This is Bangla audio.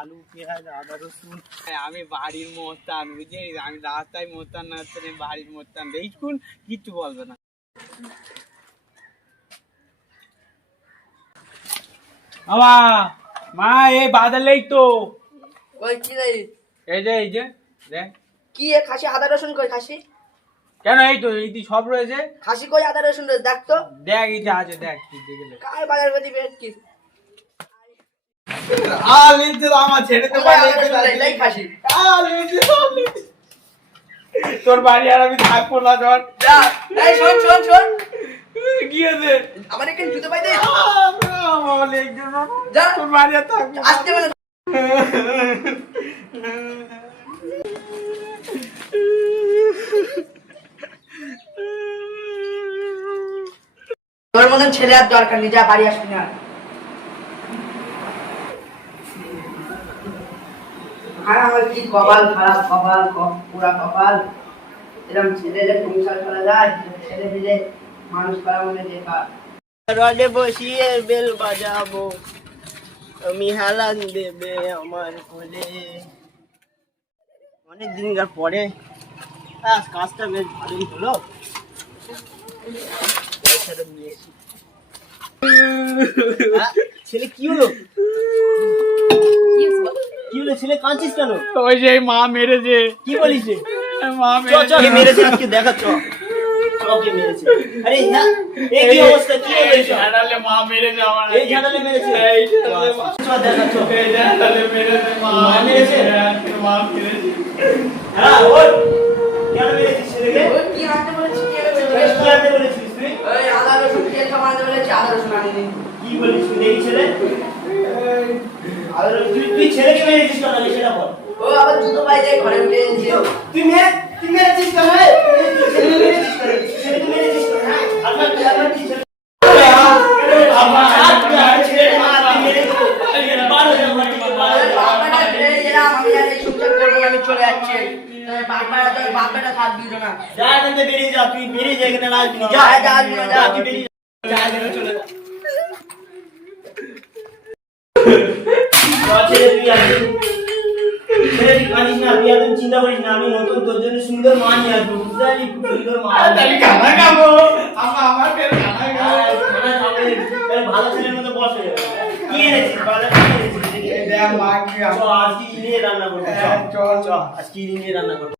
আলু পেঁয়াজ আদা রসুন। আমি বাড়ির মোস্তান, বুঝলি, আমি রাস্তায় মোস্তান না হচ্ছে বাড়ির মোস্তান, দেখুন কিচ্ছু বলবে না। বাবা মা এই বাদালেই তো ওই কি রে, এই যে দেখ কি এ খাসি আদা রসুন কই খাসি? কেন এই তো সব রয়েছে। খাসি কই আদা রসুন রয়েছে দেখ তো। দেখ এই যে আছে, দেখ দেখলে কার বাজার করে দিবে কি? আলিতে আমার ছেড়ে তো লাই খাসি। তোর বাড়ি আর আমি থাকবো না। ধর যা, এই শোন শোন শোন, কি আছে আমার এখানে জুতো পাই দে। আমার একজন যা, তোর বাড়ি আর থাকবো না। আসতে মানে তোর মতন ছেলে আর দরকার নেই, যা বাড়ি আসবি না। আর আমার কি কপাল খারাপ, কপাল পুরা কপাল। এরকম ছেলেদের সংসার করা যায়, ছেলে মিলে মানুষ করা মনে দেখা। রডে বসিয়ে বেল বাজাবো, আমি হালান দেবে আমার কোলে। অনেক দিনকার পরে কাজটা বেশ ভালোই হলো। ছেলে কি হলো? কি হলো ছেলে, কাঁদছিস কেন? ওই যে মা মেরেছে। কি বলিস? মা মেরেছে আজকে দেখা, চ কে মেরেছে? আরে এই কি অবস্থা, কি হয়েছে? জানালে মা মেরেছে আমার। এই জানালে মেরেছে? এই জানালে মা দেখা, চ এই জানালে মেরেছে। মা মেরেছে? মা মেরেছে। হ্যাঁ ওই কেন মেরেছিস ছেলেকে? ওই কি আনতে বলেছিস? কি আনতে বলেছিস তুই? ওই আদা রসুন তেল সব আনতে বলেছিস, আদা রসুন আনিনি। কি বলিস তুই? দেখি ছেলে আদা রসুন, তুই ছেলেকে মেরেছিস কেন আগে সেটা বল। ও আবার জুতো পাই যায় ঘরে উঠে এনেছি। তুই মেরেছিস কেন? ছেলেকে মেরেছিস কেন? ছেলেকে মেরেছিস কেন? হ্যাঁ আমার কি ছেলে আমার ছেলে মারতে মেরেছিস? বারো আমি আর এই সংসার করবো না, আমি চলে যাচ্ছি। বাপটা খাট দিল না। যা এখান থেকে বেরিয়ে যা, তুই বেরিয়ে যা, এখানে আসবি না। যা যা যা, তুই বেরিয়ে যা, এখানে চলে যা। চিন্তা করিস না, আমি নতুন তোর জন্য সুন্দর মা নিয়ে আসবো, বুঝতে পারলি? খুব সুন্দর মা। খানা খাবো আমার ভালো ছেলের মতো বসে। কি এনেছিস? আজকে ইলিয়ে রান্না করবো। চল আজকে ইলিয়ে রান্না করবো।